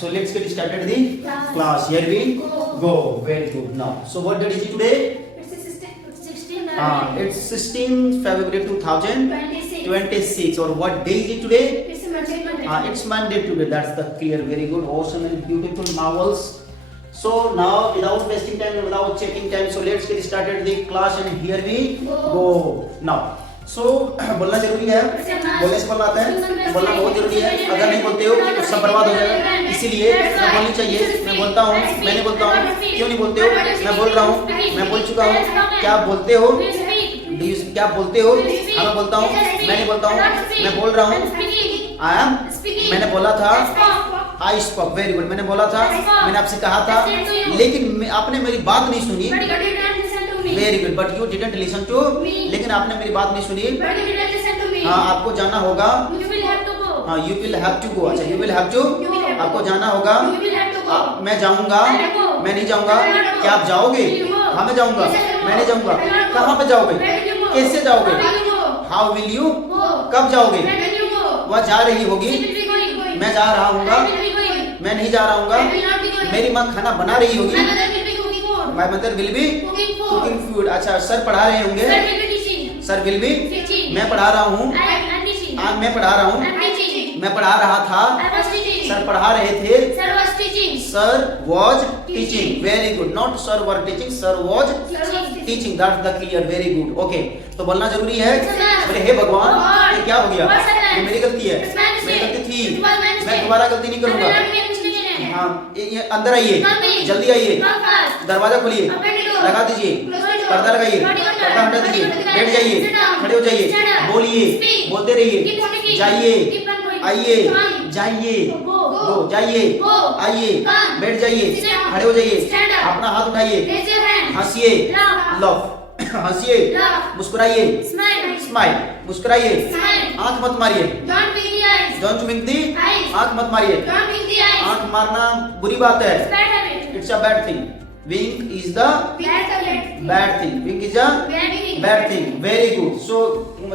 So let's get started the class. Here we go. Very good. Now, so what date is it today? It's 16 February 2026. Or what day is it today? It's Monday today. That's the clear. Very good. Awesome and beautiful, marvels. So now, without wasting time and without checking time, so let's get started the class. And here we go. Now. सो बोलना जरूरी है, बोलने से फल आता है, बोलना बहुत जरूरी है. अगर नहीं बोलते हो तो सब बर्बाद हो जाएगा. इसीलिए मैं बोलनी चाहिए. मैं बोलता हूँ, मैं नहीं बोलता हूँ. क्यों नहीं बोलते हो? मैं बोल रहा हूँ, मैं बोल चुका हूँ. क्या आप बोलते हो? क्या आप बोलते हो? हाँ मैं बोलता हूँ, मैं नहीं बोलता हूँ. मैं बोल रहा हूँ. आई एम, मैंने बोला था. I spoke. Very good. मैंने बोला था, मैंने आपसे कहा था, लेकिन आपने मेरी बात नहीं सुनी. Very good. But you didn't listen to. लेकिन आपने मेरी बात नहीं सुनी. हाँ आपको जाना होगा. हाँ you will have to go. अच्छा यू विल हैव टू. आपको जाना होगा. मैं जाऊंगा. मैं नहीं जाऊंगा. क्या आप जाओगे? हाँ मैं जाऊंगा. मैं नहीं जाऊंगा. कहाँ पे जाओगे? कैसे जाओगे? How will you. कब जाओगे? वह जा रही होगी. मैं जा रहा हूँगा. मैं नहीं जा रहा हूँगा. मेरी माँ खाना बना रही होगी. My mother will be cooking food. अच्छा सर पढ़ा रहे होंगे. Sir will be. मैं पढ़ा रहा हूँ. मैं पढ़ा रहा हूँ. मैं पढ़ा रहा था. सर पढ़ा रहे थे. Sir was teaching. Very good. Not sir were teaching. Sir was teaching. That's the clear. Very good. Okay तो बोलना जरूरी है. बोले हे भगवान ये क्या हो गया? ये मेरी गलती है. मेरी गलती थी. मैं दोबारा गलती नहीं करूंगा. हाँ ये अंदर आइए. जल्दी आइए. दरवाजा खोलिए. लगा दीजिए. पर्दा लगाइए. पर्दा हटा दीजिए. बैठ जाइए. खड़े हो जाइए. बोलिए. बोलते रहिए. जाइए. आइए. जाइए. गो. जाइए. आइए. बैठ जाइए. खड़े हो जाइए. अपना हाथ उठाइए. हंसिए. लव. हंसिए. मुस्कुराइए. स्माइल. मुस्कुराइए. आंख मत मारिए. डोंट विंक दी. आंख मत मारिए. आंख मारना बुरी बात है. It's a bad thing. Wink is the bad thing. Wink is a bad thing. Very good. So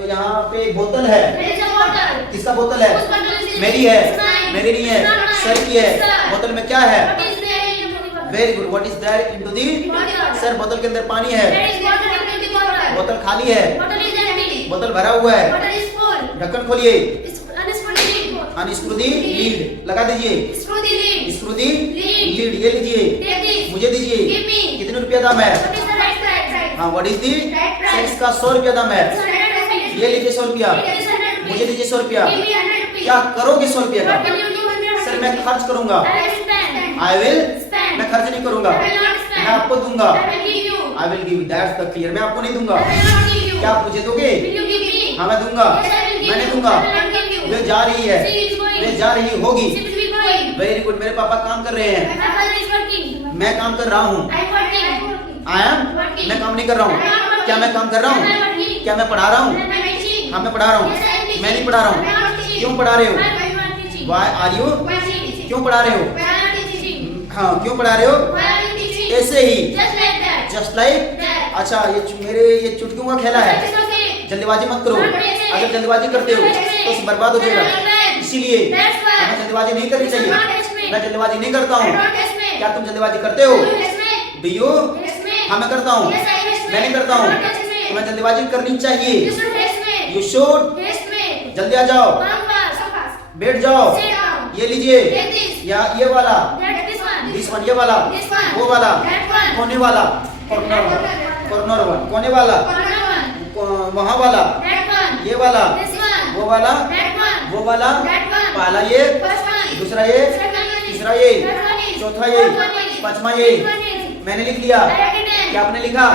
यहाँ पे बोतल है. किसका बोतल है? मेरी है. मेरी नहीं है. सर की है. बोतल में क्या है? Very good. What is there into the? Sir बोतल के अंदर पानी है. बोतल खाली है. बोतल भरा हुआ है. ढक्कन खोलिए. अनस्क्रू दी लीड. लगा दीजिए. स्क्रू दी लीड. ये लीजिए. मुझे दीजिए. कितने रुपया दाम है? हाँ व्हाट इज दी? सर इसका 100 रुपया दाम है. ये लीजिए 100 रुपया. मुझे दीजिए 100 रुपया. क्या करोगे 100 रुपया का? सर मैं खर्च करूंगा. I will. मैं खर्च नहीं करूंगा. मैं आपको दूंगा. I will give. That's the clear. मैं आपको नहीं दूंगा. क्या आप मुझे दोगे? हाँ मैं दूंगा. मैं नहीं दूंगा. वे जा रही है. वे जा रही होगी. Very good. मेरे पापा काम कर रहे हैं. मैं काम कर रहा हूँ. I M. मैं काम नहीं कर रहा हूँ. क्या मैं काम कर रहा हूँ? क्या मैं पढ़ा रहा हूँ? हाँ मैं पढ़ा रहा हूँ. मैं नहीं पढ़ा रहा हूँ. क्यों पढ़ा रहे हो? Why are you. क्यों पढ़ा रहे हो? हाँ क्यों पढ़ा रहे हो? ऐसे ही. Just like. अच्छा ये चुटकियों का खेला है. जल्दबाजी मत करो. अगर जल्दबाजी करते हो तो बर्बाद हो जाएगा. इसीलिए हमें जल्दबाजी नहीं करनी चाहिए. मैं जल्दबाजी नहीं करता हूँ. क्या तुम जल्दबाजी करते हो? Do you? हाँ मैं करता हूँ. मैं नहीं करता हूँ. तुम्हें जल्दबाजी करनी चाहिए. You should. जल्दी आ जाओ. बैठ जाओ. ये लीजिए. या ये वाला. This one. ये वाला. वो वाला. कोने वाला. Corner one. कोने वाला. वहाँ वाला. ये वाला. वो वाला. वो वाला. पहला ये. दूसरा ये. तीसरा ये. चौथा ये. पांचवा ये. मैंने लिख लिया. क्या आपने लिखा?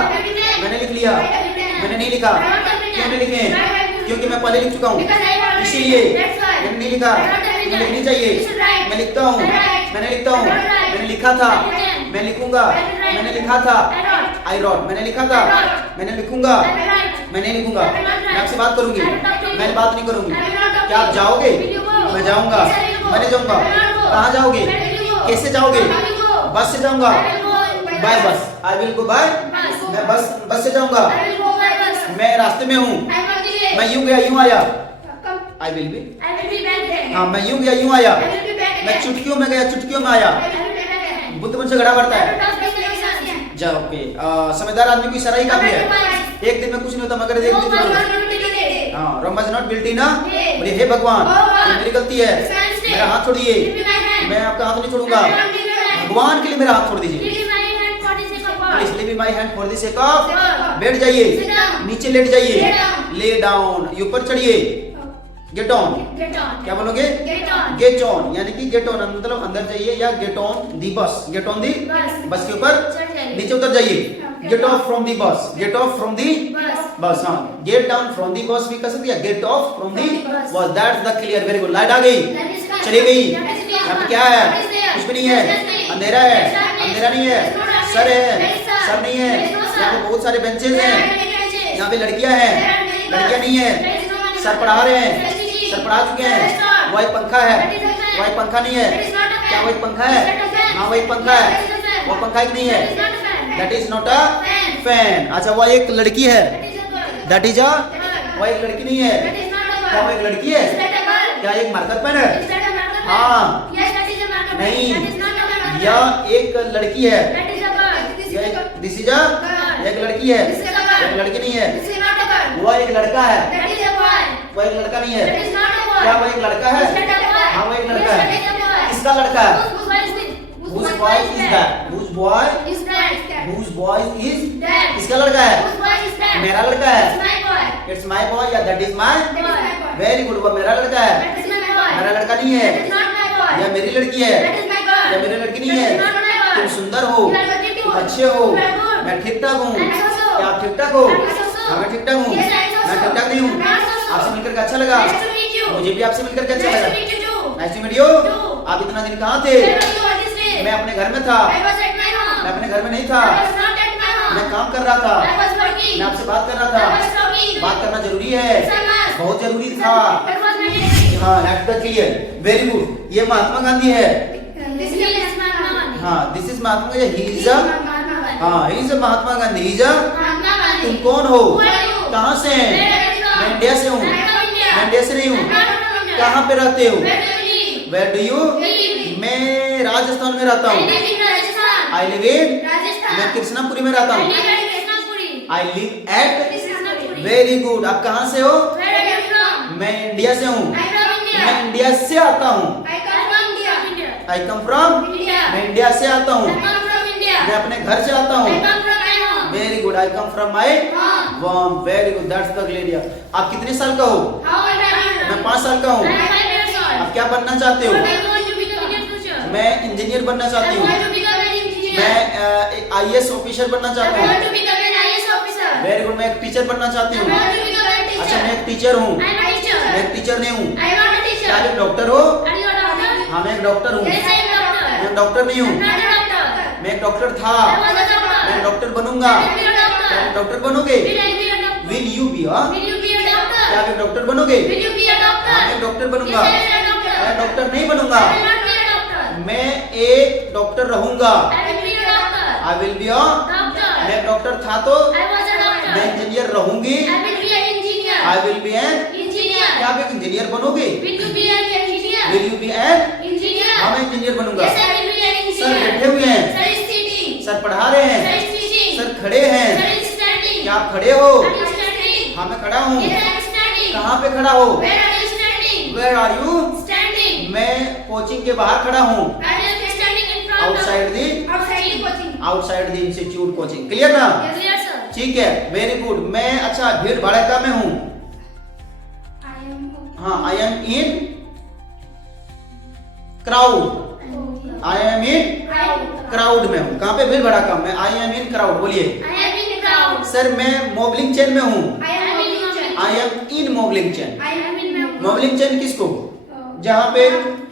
मैंने लिख लिया. मैंने नहीं लिखा. क्यों नहीं लिखे? क्योंकि मैं पहले लिख चुका हूँ. इसीलिए मैंने नहीं लिखा. तुम्हें लिखनी चाहिए. मैं लिखता हूँ. मैंने लिखता हूँ. मैंने लिखा था. मैं लिखूंगा. मैंने लिखा था. आई रॉट. मैंने लिखा था. मैंने लिखूंगा. मैं नहीं लिखूंगा. मैं आपसे बात करूंगी. मैं बात नहीं करूंगी. क्या आप जाओगे? मैं जाऊंगा. मैं नहीं जाऊंगा. कहाँ जाओगे? कैसे जाओगे? बस से जाऊंगा. By bus. I will go by. मैं बस से जाऊंगा. मैं रास्ते में हूँ. मैं यूं गया यूं आया. I will be. हाँ मैं यूं गया यूं आया. मैं चुटकियों में गया, चुटकियों में आया। बुद्धिमान से घड़ा बढ़ता है। जा ओके। समझदार आदमी की सराही काफी है। एक दिन में कुछ नहीं होता मगर एक दिन। हाँ, Rome was not built in a. बोले हे भगवान, ये मेरी गलती है, मेरा हाथ छोड़िए, मैं आपका हाथ नहीं छोड़ूंगा, भगवान के लिए मेरा हाथ छोड़ दीजिए। Please leave my hand for the sake of. बैठ जाइए, नीचे लेट जाइए, ले डाउन, ऊपर चढ़िए, गेट ऑन। क्या बोलोगे? गेट ऑन, यानी कि गेट ऑन मतलब अंदर जाइए, या गेट ऑन दी बस, गेट ऑन दी बस के ऊपर नीचे उतर जाइए। गेट ऑफ फ्रॉम दी बस, गेट ऑफ फ्रॉम दी बस। हाँ, गेट डाउन फ्रॉम दी बस भी कर सकते हैं, gate of from the bus. That's the clear, very good. Light आ गई, चली गई। यहाँ पे क्या है? कुछ भी नहीं है, अंधेरा है, अंधेरा नहीं है, सर है, सर नहीं है। यहाँ पे बहुत सारे बेंचेस हैं, यहाँ पे लड़कियां हैं, लड़कियां नहीं है, सर पढ़ा रहे हैं, सर पढ़ा चुके हैं। वो एक पंखा है, वो एक पंखा नहीं है। क्या वो एक पंखा है? हाँ, वो एक पंखा है। वो पंखा एक नहीं है, that is not a fan. अच्छा, वो एक लड़की है, दैट इज अ, वो एक लड़की नहीं है। क्या वो एक लड़की है? क्या एक मार्कर पेन है? हाँ, नहीं, यह एक लड़की है, दिस इज अ, एक लड़की है, एक लड़की नहीं है। वो एक लड़का है, वो एक लड़का नहीं है। क्या वो एक लड़का है? हाँ, वो एक लड़का है। किसका लड़का है? Whose boy is that? Whose boy? Whose boy is? किसका लड़का है? मेरा लड़का है। It's my boy या that is my? Very good, वो मेरा लड़का है, मेरा लड़का नहीं है। या मेरी लड़की है, या मेरी लड़की नहीं है। तुम सुंदर हो, तुम अच्छे हो, मैं ठीक ठाक हूँ। क्या आप ठीक ठाक हो? हाँ, मैं ठीक ठाक हूँ। मैं ठीक ठाक नहीं हूँ। आपसे मिलकर अच्छा लगा, मुझे भी आपसे मिलकर अच्छा लगा। Nice to meet you. आप इतना दिन कहाँ थे? मैं अपने घर में था, मैं अपने घर में नहीं था, मैं काम कर रहा था, मैं आपसे बात कर रहा था। बात करना जरूरी है, बहुत जरूरी था। हाँ, that's the clear, very good. ये महात्मा गांधी है। हाँ, this is Mahatma Gandhi, he is a, हाँ, he is a Mahatma Gandhi, he is a. तुम कौन हो? कहाँ से हैं? मैं इंडिया से हूँ। मैं इंडिया से नहीं हूँ। कहाँ पे रहते हो? Where do you? मैं राजस्थान में रहता हूँ। I live in, मैं कृष्णापुरी में रहता हूँ। I live at, very good। आप कहाँ से हो? मैं इंडिया से हूँ। मैं इंडिया से आता हूँ। I come from, मैं इंडिया से आता हूँ। मैं अपने घर से आता हूँ। Very good, I come from my home, very good, that's the clear। आप कितने साल का हो? मैं 5 साल का हूँ। आप क्या बनना चाहते हो? मैं इंजीनियर बनना चाहती हूँ। मैं एक IAS ऑफिसर बनना चाहती हूँ। वेरी गुड, मैं एक टीचर बनना चाहती हूँ। अच्छा, मैं एक टीचर हूँ। मैं एक टीचर नहीं हूँ। क्या आप एक डॉक्टर हो? हाँ, मैं एक डॉक्टर हूँ। मैं एक डॉक्टर नहीं हूँ। मैं एक डॉक्टर था, मैं एक डॉक्टर बनूंगा। क्या आप डॉक्टर बनोगे? Will you be? क्या आप एक डॉक्टर बनोगे? हाँ, मैं एक डॉक्टर बनूंगा। मैं डॉक्टर नहीं बनूंगा, मैं एक डॉक्टर रहूंगा। आई विल बी अ, मैं डॉक्टर था तो मैं इंजीनियर रहूंगी। आई विल बी एन, क्या आप एक इंजीनियर बनोगे? Will you be an? हाँ, मैं इंजीनियर बनूंगा। सर बैठे हुए हैं, सर पढ़ा रहे हैं, सर खड़े हैं। क्या आप खड़े हो? हाँ, मैं खड़ा हूँ। कहाँ पे खड़ा हो? Where are you? मैं कोचिंग के बाहर खड़ा हूँ। Outside the institute coaching. Clear ना? ठीक है, वेरी गुड। मैं, अच्छा, भीड़ भड़का में हूँ। हाँ, I am in crowd. I am in crowd में हूँ। कहाँ पे? भीड़ भड़का में। आई एम इन क्राउड, बोलिए। सर, मैं मोबलिंग चेन में हूँ। I am in mob lynching. Mob lynching किसको? जहाँ पे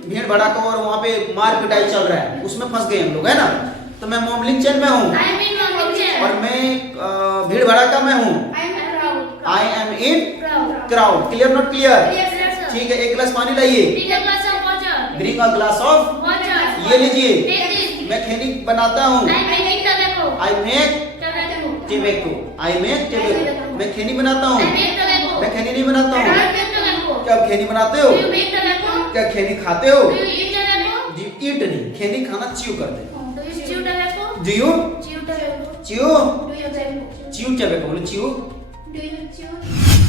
भीड़ भड़का और वहाँ पे मार पिटाई चल रहा है, उसमें फंस गए हम लोग, है ना? तो मैं मोबलिंग चेन में हूँ और मैं भीड़ भड़का में हूँ। I am in crowd. Clear not clear? ठीक है, एक गिलास पानी लाइए। ब्रिंग अ ग्लास ऑफ, ये लीजिए। मैं खैनी बनाता हूँ। I make tobacco. I make tobacco. मैं खैनी बनाता हूँ। मैं खैनी नहीं बनाता हूँ। क्या आप खैनी बनाते हो? क्या खैनी खाते हो? ईट नहीं, खेने खाना च्यू करते हैं। Do you chew tobacco? Do you Chew tobacco. chew? Do you tobacco? Chew tobacco, बोलो chew Do you chew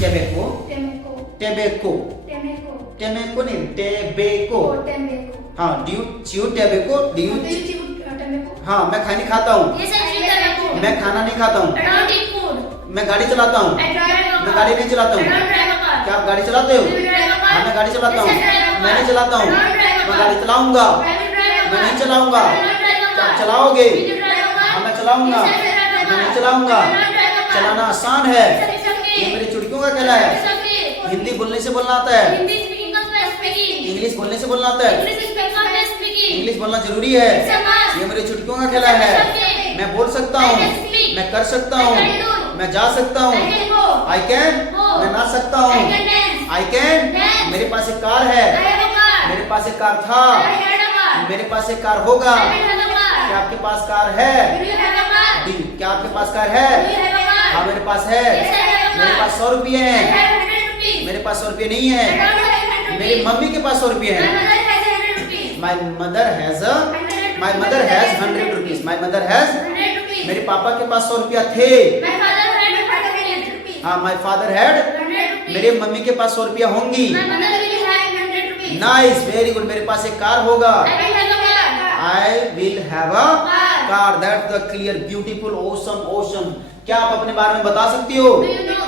tobacco, tobacco? tobacco, Tobacco. tobacco नहीं, tobacco। Oh, tobacco. हाँ, do you chew tobacco? Do you? Do you chew tobacco? हाँ, मैं खाने खाता हूँ। Yes, I chew tobacco. मैं खाना नहीं खाता हूँ। I don't eat food. मैं गाड़ी चलाता हूँ। I drive a car. मैं गाड़ी नहीं चलाता हूँ। I don't drive a car. क्या आप गाड़ी चलाते हो? Do you drive a car? हाँ, मैं गाड़ी चलाता हूँ। Yes, I drive a car. मैं नहीं चलाता हूँ। I don't drive a मैं car. गाड़ी चलाऊंगा। I will drive a car. मैं नहीं चलाऊंगा। I don't drive a क्या आप car. चलाओगे? Will you drive a car? हाँ, मैं चलाऊंगा। Yes, I will drive a car. मैं नहीं चलाऊंगा। I don't drive a car. चलाना आसान है। It's okay. ये मेरी चुटकियों का खेला है। It's okay. हिंदी बोलने से बोलना आता है। Hindi speaking comes by speaking. English बोलने से बोलना आता है। English is better by speaking. English बोलना जरूरी है। It's a must. ये मेरी चुटकियों का खेला है। It's okay. मैं बोल सकता हूँ। I can speak. मैं कर सकता I हूँ। can do. मैं जा सकता हूँ। I can go. I can। Go. मैं नाच सकता I हूँ। can dance. I can। Dance. मेरे पास एक कार है। I have a car. मेरे पास एक कार था। I had a car. मेरे पास एक कार होगा। I will have a car. क्या आपके पास कार है? Do you have a car? D, क्या आपके पास कार है? Do you have a car? हाँ, मेरे पास है। Yes, I have a मेरे car. पास 100 रुपये I हैं। have 100 rupees. मेरे पास 100 रुपये नहीं है। I don't have 100 rupees. मेरी मम्मी के पास 100 रुपये My हैं। mother has 100 rupees. My mother has a 100 My rupees. mother has 100 rupees. My mother has 100 rupees. मेरे पापा के पास 100 रुपया थे। My father had 100 rupees. हाँ, my father had 100 rupees. मेरे मम्मी के पास 100 रुपया होंगी। My mother will have 100 rupees. Nice, very good. मेरे पास एक कार होगा। I will have a car. I will have a Car. car. That's the clear, beautiful, awesome, awesome. क्या आप अपने बारे में बता सकती हो? Do you know?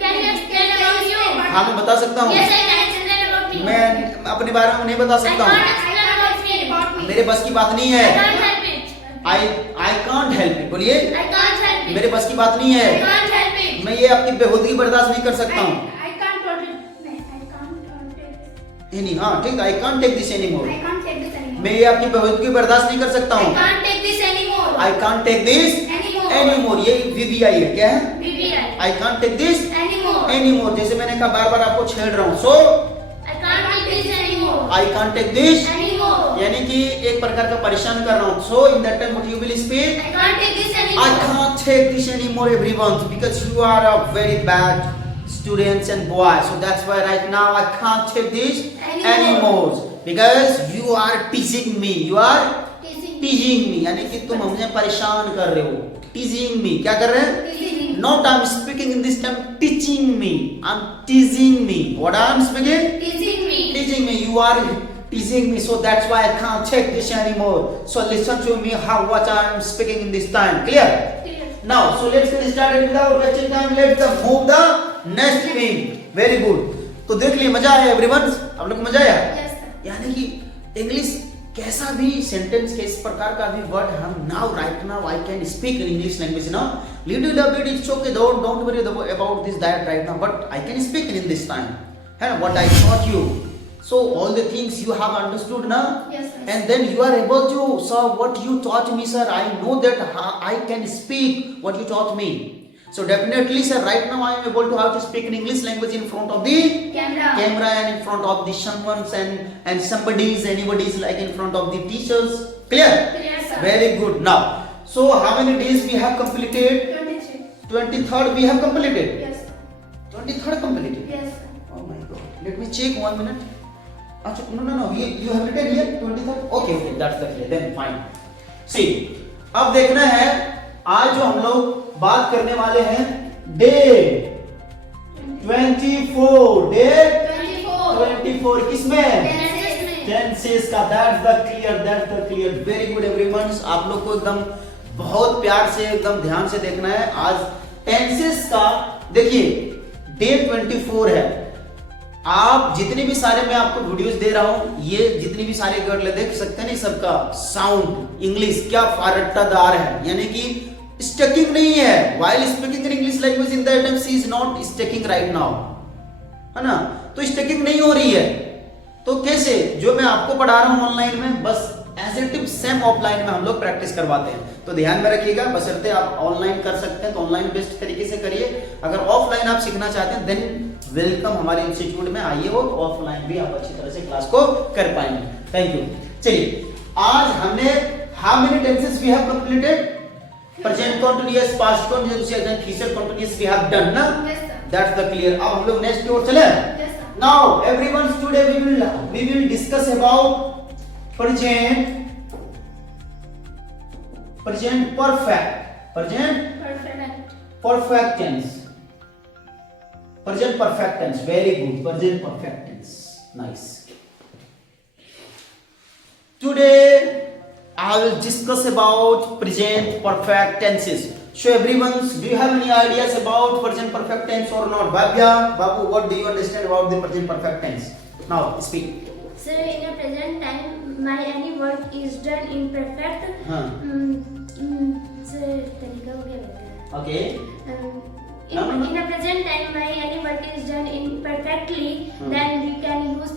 Can you explain about you? हाँ, मैं बता सकता हूँ। Yes, I can explain about me. मैं अपने बारे में नहीं बता I सकता can't हूँ। explain about me. मेरे बस की बात नहीं I है। can't help it. I can't help it। बोलिए, I can't help it. मेरे बस की बात नहीं I है। can't help it. मैं ये आपकी बेहूदगी बर्दाश्त नहीं कर सकता हूँ। I can't tolerate. I can't take. नहीं, हाँ ठीक, I can't take this anymore। I can't take this anymore. मैं ये आपकी बेहूदगी बर्दाश्त नहीं कर सकता I हूँ। can't take this anymore. I can't take this Anymore. anymore। ये VBI है, क्या है? BBI. I can't take this Anymore. anymore। जैसे मैंने कहा, बार बार आपको छेड़ रहा हूँ। So I can't take this anymore. I can't take this, Anymore. यानी कि एक प्रकार का परेशान कर रहा हूँ। So in that time what you will speak? I can't take this I anymore. can't take this anymore, everyone, because you are a very bad students and boys. So that's why right now I can't take this anymore because you are teasing me. You are Teasing. teasing me, यानी कि तुम मुझे परेशान कर रहे हो। Teasing me, क्या कर रहे हैं? Teasing. Not I'm speaking in this time teaching me. I'm teasing me. What I'm speaking? Teasing me. Teasing me. You are teasing me. So that's why I can't take this anymore. So listen to me how what I'm speaking in this time. Clear? Clear. Now, so let's get started without wasting time. Let's move the next thing. Very good. तो देख लिए, मजा आया everyone? आप लोग को मजा आया? Yes, sir. यानी कि इंग्लिश कैसा भी सेंटेंस के इस प्रकार का भी वर्ड हम now right now I can speak in English language now little bit it's okay, don't worry about this that right now, but I can speak in this time, है ना, what I taught you. So all the things you have understood now, Yes, sir. and then you are able to solve what you taught me, sir. I know that I can speak what you taught me. So definitely, sir, right now I am able to how to speak in English language in front of the camera and in front of the someone's and somebody's, anybody's, like in front of the teachers. Clear? Clear, sir. Very good. Now, so how many days we have completed? 23. 23rd we have completed. Yes, sir. 23rd completed. Yes, sir. Oh my God. Let me check 1 minute. No. You have written here 23rd. Okay, that's the clear. Then fine. See, अब देखना है आज जो हम लोग बात करने वाले हैं डे 24. डे 24 किसमें? टेंसेस का. That's the clear. Very good everyone. आप लोग को एकदम बहुत प्यार से एकदम ध्यान से देखना है. आज टेंसेस का देखिए डे 24 है. आप जितने भी सारे मैं आपको वीडियोस दे रहा हूं, ये जितनी भी सारे गर्ल देख सकते हैं, सबका साउंड इंग्लिश क्या फारट्टादार है, यानी कि स्टकिंग नहीं है. While speaking in English language in that time she is not stucking right now, है ना. तो स्टकिंग नहीं हो रही है. तो कैसे? जो मैं आपको पढ़ा रहा हूं ऑनलाइन में, बस as it is same offline में हम लोग प्रैक्टिस करवाते हैं. तो ध्यान में रखिएगा. बशर्ते आप ऑनलाइन कर सकते हैं तो ऑनलाइन बेस्ट तरीके से करिए. अगर ऑफलाइन आप सीखना चाहते हैं देन वेलकम हमारे इंस्टीट्यूट में आइए और ऑफलाइन भी आप अच्छी तरह से क्लास को कर पाएंगे. Thank you. चलिए, आज हमने how many tenses we have completed? Present continuous, past continuous and future continuous we have done ना. That's the clear. अब हम लोग नेक्स्ट की ओर चले. Now everyone, today we will discuss about present perfect, present Perfect. perfect tense, present perfect tense, very good, present perfect tense, nice. Today I will discuss about present perfect tenses. So everyone, do you have any ideas about present perfect tense or not? Bhavya, Babu, what do you understand about the present perfect tense? Now speak. So in a present time, my any work is done in perfect. हाँ. So तरीका हो गया बेटा. Okay. In a present time, my any work is done in perfectly. Then we can use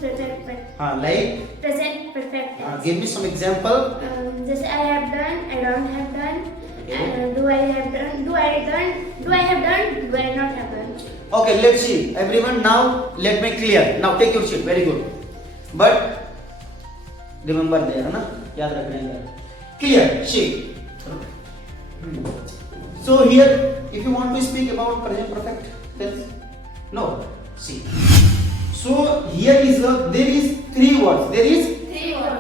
हाँ, like. present perfect tense. Give me some example. जैसे I have done, I don't have done. Okay. Do I have done? Do I done? Do I have done? Do I not have done? Okay, let's see. Everyone now let me clear. Now take your seat. Very good. But remember there, है ना? याद रखने का. Clear. Sheet. So here, if you want to speak about present perfect tense, no. See. So here is there is three words. There is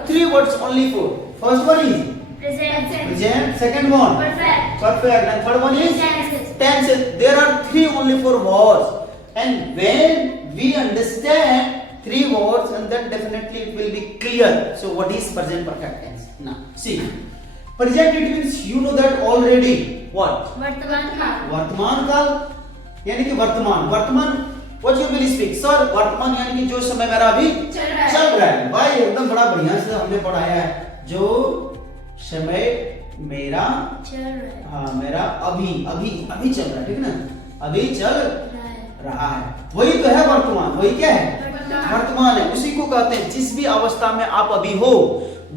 three words only for. First one is present. Second one perfect. And third one is tenses. There are three only for words. And when we understand three words, and then definitely it will be clear. So what is present perfect tense? Now see. Present it means you know that already. What? वर्तमान काल यानी कि वर्तमान what you will speak sir वर्तमान यानी कि जो समय मेरा अभी चल रहा है भाई एकदम बड़ा बढ़िया से हमने पढ़ाया है जो समय मेरा चल रहा है हाँ मेरा अभी चल रहा है ठीक ना अभी चल रहा है वही तो है वर्तमान वही क्या है वर्तमान है उसी को कहते हैं जिस भी अवस्था में आप अभी हो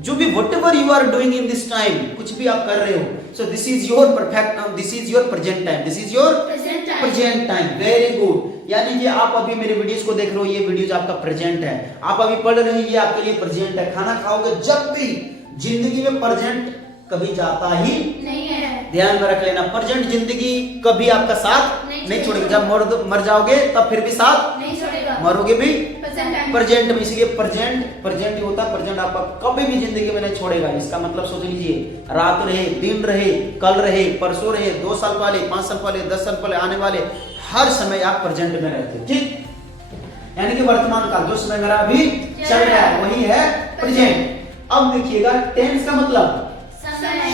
जो भी whatever you are doing in this time कुछ भी आप कर रहे हो so this is your perfect this is your present time this is your present time very good यानी कि आप अभी मेरे वीडियोस को देख रहे हो ये वीडियोस आपका प्रेजेंट है आप अभी पढ़ रहे हैं ये आपके लिए प्रेजेंट है खाना खाओगे जब भी जिंदगी में प्रेजेंट कभी जाता ही नहीं है ध्यान में रख लेना प्रेजेंट जिंदगी कभी आपका साथ नहीं छोड़ेगी जब मर जाओगे तब फिर भी साथ नहीं छोड़ेगा मरोगे भी प्रेजेंट में इसलिए प्रेजेंट होता है प्रेजेंट आपका कभी भी जिंदगी में नहीं छोड़ेगा इसका मतलब सोच लीजिए रात रहे दिन रहे कल रहे परसों रहे 2 साल पहले 5 साल पहले 10 साल पहले आने वाले हर समय आप प्रेजेंट में रहते ठीक यानी कि वर्तमान काल जो समय मेरा अभी चल रहा है वही है प्रेजेंट अब देखिएगा टेंस का मतलब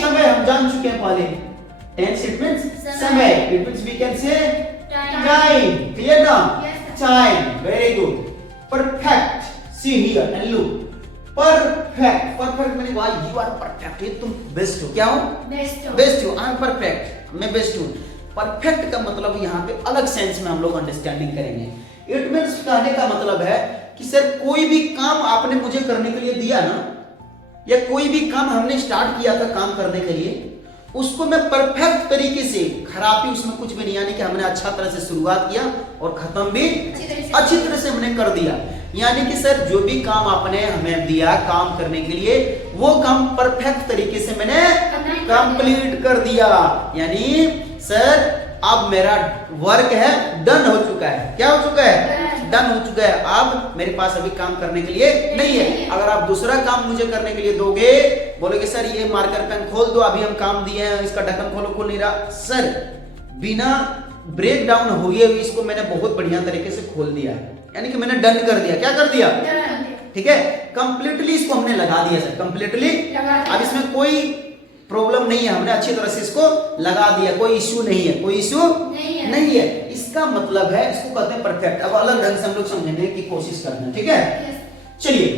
समय हम जान चुके हैं पहले टेंस इट मींस समय it means we can say time clear ना time very good perfect see here and look perfect मैंने कहा you are perfect ये तुम बेस्ट हो क्या हो बेस्ट हो आई एम परफेक्ट मैं बेस्ट हूँ परफेक्ट का मतलब यहाँ पे अलग सेंस में हम लोग अंडरस्टैंडिंग करेंगे इट मींस कहने का मतलब है कि सर कोई भी काम आपने मुझे करने के लिए दिया ना या कोई भी काम हमने स्टार्ट किया था काम करने के लिए उसको मैं परफेक्ट तरीके से खराबी उसमें कुछ भी नहीं यानी कि हमने अच्छा तरह से शुरुआत किया और खत्म भी अच्छी तरह से हमने कर दिया यानी कि सर जो भी काम आपने हमें दिया काम करने के लिए वो काम परफेक्ट तरीके से मैंने कंप्लीट कर दिया यानी सर अब मेरा वर्क है डन हो चुका है क्या हो चुका है डन हो चुका है अब मेरे पास अभी काम करने के लिए नहीं है अगर आप दूसरा काम मुझे करने के लिए दोगे बोलोगे सर ये मार्कर पेन खोल दो अभी हम काम दिए हैं इसका ढक्कन खोलो खोल नहीं रहा सर बिना ब्रेक डाउन हुए इसको मैंने बहुत बढ़िया तरीके से खोल दिया यानी कि मैंने डन कर दिया क्या कर दिया ठीक है कंप्लीटली इसको हमने लगा दिया सर कंप्लीटली अब इसमें कोई प्रॉब्लम नहीं है हमने अच्छी तरह से इसको लगा दिया कोई इश्यू नहीं है कोई इश्यू नहीं है इसका मतलब है इसको कहते हैं परफेक्ट अब अलग ढंग से हम लोग समझने की कोशिश करते हैं ठीक है चलिए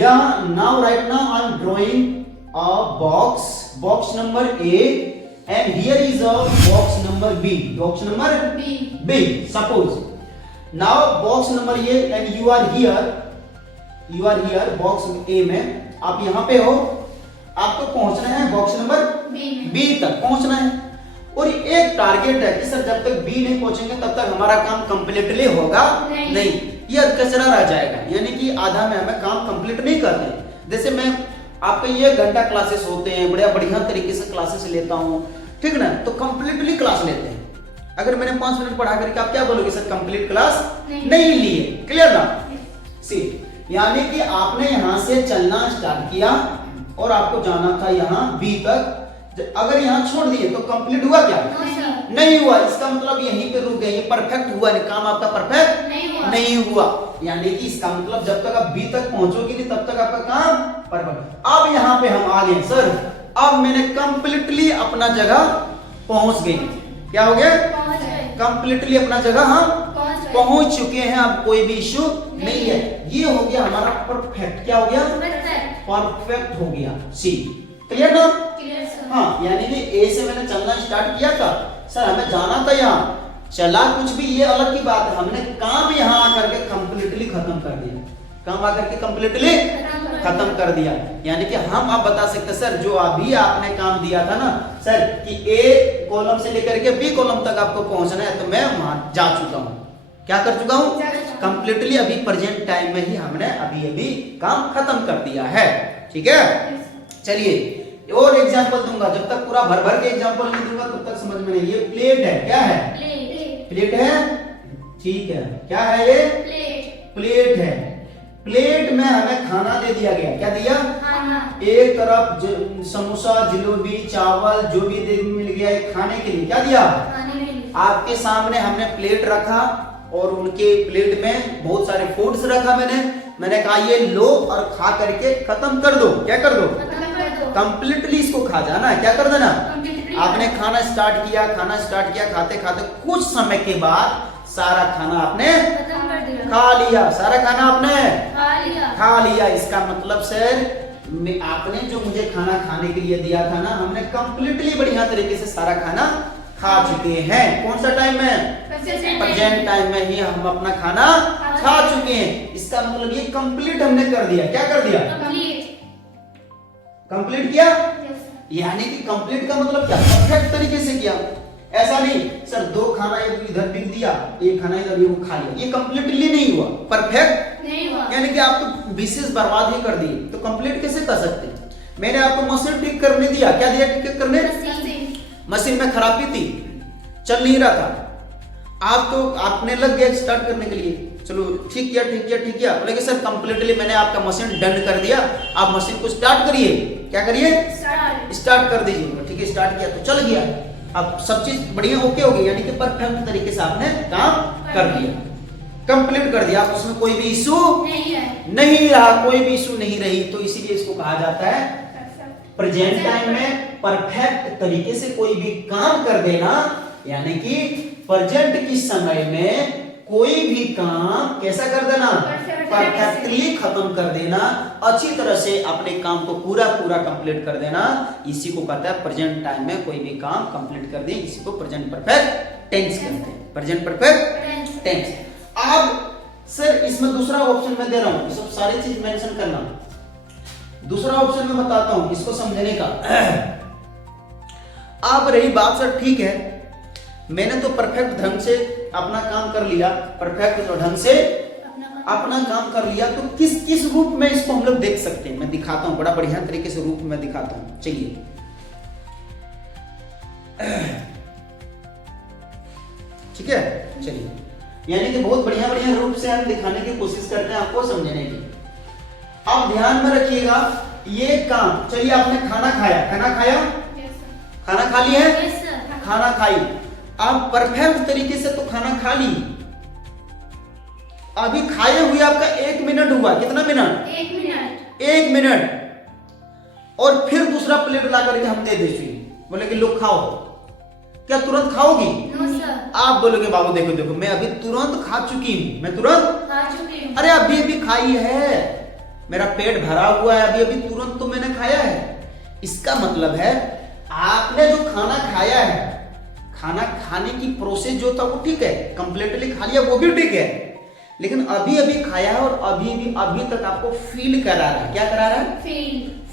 या now right now I am drawing a box number A and here is a box number B suppose now box number A and you are here box A में आप यहाँ पे हो आपको पहुंचना है बॉक्स नंबर B तक पहुंचना है और एक टारगेट है कि सर जब तक B नहीं पहुंचेंगे तब तक हमारा काम कंप्लीटली होगा नहीं ये कचरा रह जाएगा यानी कि आधा में हमें काम कंप्लीट नहीं करते जैसे मैं आपके ये घंटा क्लासेस होते हैं बढ़िया तरीके से क्लासेस लेता हूँ ठीक ना तो कंप्लीटली क्लास लेते हैं अगर मैंने 5 मिनट पढ़ा करके आप क्या बोलोगे सर कंप्लीट क्लास नहीं लिए क्लियर ना सी यानी कि आपने यहाँ से चलना स्टार्ट किया और आपको जाना था यहाँ बी तक, अगर यहाँ छोड़ दिए तो कंप्लीट हुआ क्या? नहीं हुआ। इसका मतलब यहीं पे रुक गए, ये परफेक्ट हुआ नहीं, काम आपका परफेक्ट नहीं हुआ। यानी कि इसका मतलब जब तक आप बी तक पहुंचोगे नहीं तब तक आपका काम परफेक्ट। अब यहाँ पे हम आ गए सर, अब मैंने कंप्लीटली अपना जगह पहुंच गई। क्या हो गया? कंप्लीटली अपना जगह हम पहुंच चुके हैं, अब कोई भी इश्यू नहीं है। ये हो गया हमारा परफेक्ट। क्या हो गया? परफेक्ट हो गया। सी क्लियर ना? हाँ, यानी कि ए से मैंने चलना स्टार्ट किया था सर, हमें जाना था यहाँ, चला कुछ भी ये अलग की बात है, हमने काम यहाँ आकर के कंप्लीटली खत्म कर दिया, काम आकर के कंप्लीटली खत्म कर दिया। यानी कि हम अब बता सकते सर जो अभी आपने काम दिया था ना सर कि ए कॉलम से लेकर के बी कॉलम तक आपको पहुंचना है, तो मैं वहां जा चुका हूं। क्या कर चुका हूं? कंप्लीटली अभी प्रेजेंट टाइम में ही हमने अभी काम खत्म कर दिया है। ठीक है, चलिए और एग्जांपल दूंगा, जब तक पूरा भर भर के एग्जांपल नहीं दूंगा तब तक समझ में नहीं। ये प्लेट है, क्या है? प्लेट है, ठीक है। क्या है ये? प्लेट है। प्लेट में हमें खाना दे दिया गया, क्या दिया? एक तरफ समोसा, जलेबी, चावल जो भी मिल गया एक खाने के लिए, क्या दिया? आपके सामने हमने प्लेट रखा और उनके प्लेट में बहुत सारे फूड्स रखा, मैंने कहा ये लो और खा करके खत्म कर दो। क्या कर दो? कंप्लीटली इसको खा जाना है। क्या कर देना? आपने खाना स्टार्ट किया, खाते खाते कुछ समय के बाद सारा खाना आपने खा लिया, सारा खाना आपने खा लिया। इसका मतलब सर आपने जो मुझे खाना खाने के लिए दिया था ना, हमने कंप्लीटली बढ़िया तरीके से सारा खाना खा चुके हैं। कौन सा टाइम में? प्रेजेंट टाइम में ही हम अपना खाना खा चुके हैं। इसका मतलब ये कंप्लीट हमने कर दिया। क्या कर दिया? कंप्लीट किया। यानी कि कंप्लीट का मतलब क्या? परफेक्ट तरीके से किया। ऐसा नहीं सर दो खाना एक इधर बिक दिया, एक खाना इधर ये खा लिया, ये कंप्लीटली नहीं हुआ, परफेक्ट नहीं हुआ। यानी कि आप तो विशेष बर्बाद ही कर दिए, तो कंप्लीट कैसे कर सकते हैं? मैंने आपको मशीन ठीक करने दिया, क्या दिया ठीक करने? मशीन में खराबी थी, चल नहीं रहा था, आप तो आपने लग गया स्टार्ट करने के लिए, चलो ठीक किया, बोले सर कंप्लीटली मैंने आपका मशीन डन कर दिया, आप मशीन को स्टार्ट करिए। क्या करिए? स्टार्ट कर दीजिए। ठीक है, स्टार्ट किया तो चल गया, अब सब चीज बढ़िया ओके हो गई। यानी कि परफेक्ट तरीके से आपने काम कर दिया, कंप्लीट कर दिया, उसमें कोई भी इशू नहीं रहा, कोई भी इशू नहीं रही। तो इसीलिए इसको कहा जाता है प्रेजेंट टाइम में परफेक्ट तरीके से कोई भी काम कर देना। यानी कि प्रेजेंट के समय में कोई भी काम कैसा कर देना? परफेक्टली खत्म कर देना, अच्छी तरह से अपने काम को पूरा कंप्लीट कर देना। इसी को कहता है प्रेजेंट टाइम में कोई भी काम कंप्लीट कर दे, इसी को प्रेजेंट परफेक्ट टेंस कहते हैं। Present perfect tense. अब सर इसमें दूसरा ऑप्शन मैं दे रहा हूं, सब सारी चीज मेंशन करना। दूसरा ऑप्शन मैं बताता हूं इसको समझने का। अब रही बात सर ठीक है, मैंने तो परफेक्ट ढंग से अपना काम कर लिया, परफेक्ट ढंग से अपना काम कर लिया, तो किस किस रूप में इसको हम लोग देख सकते हैं? मैं दिखाता हूं, बड़ा बढ़िया तरीके से रूप में दिखाता हूं। चलिए ठीक है, चलिए यानी कि बहुत बढ़िया रूप से हम दिखाने की कोशिश करते हैं आपको समझने की। अब ध्यान में रखिएगा ये काम, चलिए आपने खाना खाया, खाना खा लिया है, खाना खाई, आप परफेक्ट तरीके से तो खाना खा ली, अभी खाए हुए आपका 1 मिनट हुआ, कितना मिनट? 1 मिनट। और फिर दूसरा प्लेट ला करके हम दे देंगे, बोले कि लोग खाओ, क्या तुरंत खाओगी? आप बोलोगे बाबू देखो मैं अभी तुरंत खा चुकी हूं, मैं तुरंत खा चुकी हूं। अरे अभी खाई है, मेरा पेट भरा हुआ है, अभी तुरंत तो मैंने खाया है। इसका मतलब है आपने जो खाना खाया है, खाना खाने की प्रोसेस जो था वो ठीक है, कंप्लीटली खा लिया वो भी ठीक है, लेकिन अभी खाया है और अभी तक आपको फील करा रहा है। क्या करा रहा है?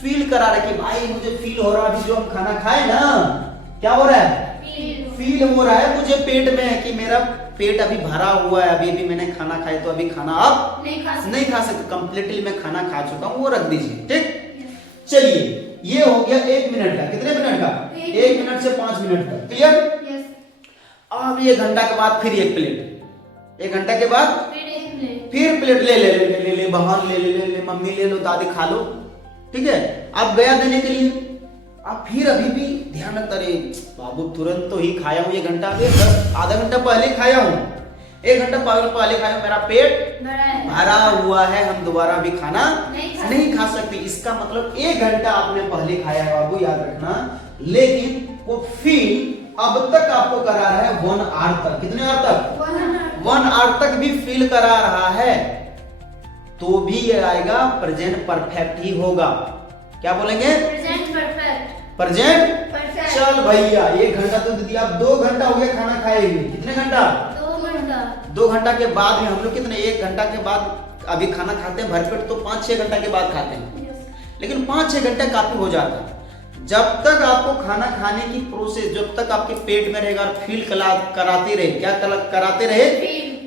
फील करा रहा है कि भाई मुझे फील हो रहा है, अभी जो हम खाना खाए ना, क्या हो रहा है? फील हो रहा है मुझे पेट में कि मेरा पेट अभी भरा हुआ है, अभी मैंने खाना खाया, तो अभी खाना आप नहीं खा सकते, कंप्लीटली मैं खाना खा चुका हूं, वो रख दीजिए। ठीक, चलिए ये हो गया 1 मिनट का। कितने मिनट का? 1 मिनट से 5 मिनट का। क्लियर? अब 1 घंटा के बाद फिर 1 प्लेट, 1 घंटा के बाद फिर प्लेट ले ले ले ले ले ले बहन ले ले ले ले मम्मी ले लो दादी खा लो, ठीक है। अब गया देने के लिए, अब फिर अभी भी ध्यान रखता रहे बाबू तुरंत तो ही खाया हूँ, 1 घंटा आधा घंटा पहले खाया हूँ, 1 घंटा पहले खाया हूँ, मेरा पेट भरा हुआ है, हम दोबारा भी खाना नहीं खा सकते। इसका मतलब 1 घंटा आपने पहले खाया है बाबू, याद रखना। लेकिन वो फील अब तक आपको करा रहा है 1 आवर तक। कितने आवर तक? 1 आवर तक भी फील करा रहा है, तो भी ये आएगा प्रेजेंट परफेक्ट ही होगा। क्या बोलेंगे? Present perfect. प्रेजेंट चल भैया 1 घंटा तो दे दिया, अब 2 घंटा हो गया खाना खाए हुए। कितने घंटा? 2 घंटा। 2 घंटा के बाद में हम लोग कितने 1 घंटा के बाद अभी खाना खाते हैं भरपेट, तो 5-6 घंटा के बाद खाते हैं। लेकिन 5-6 घंटा काफी हो जाता है। जब तक आपको खाना खाने की प्रोसेस, जब तक आपके पेट में रहेगा और फील कराते रहे, क्या कराते रहे?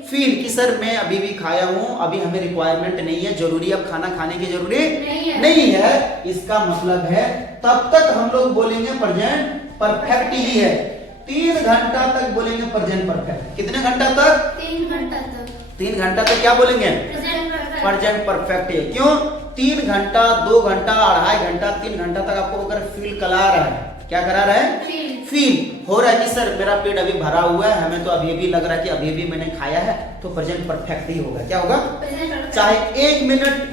फील कि सर मैं अभी भी खाया हूँ, अभी हमें रिक्वायरमेंट नहीं है, जरूरी अब खाना खाने की जरूरी नहीं है। इसका मतलब है तब तक हम लोग बोलेंगे प्रेजेंट परफेक्ट ही है। 3 घंटा तक बोलेंगे प्रेजेंट परफेक्ट। कितने घंटा तक? 3 घंटा तक। 3 घंटा तक क्या बोलेंगे? प्रेजेंट परफेक्ट है। क्यों? 3 घंटा, 2 घंटा, 2.5 घंटा, 3 घंटा तक आपको अगर फील करा रहा है, क्या करा रहा है? फील हो रहा है कि सर मेरा पेट अभी भरा हुआ है, हमें तो अभी भी लग रहा है कि अभी भी मैंने खाया है, तो प्रेजेंट परफेक्ट ही होगा। क्या होगा? चाहे 1 मिनट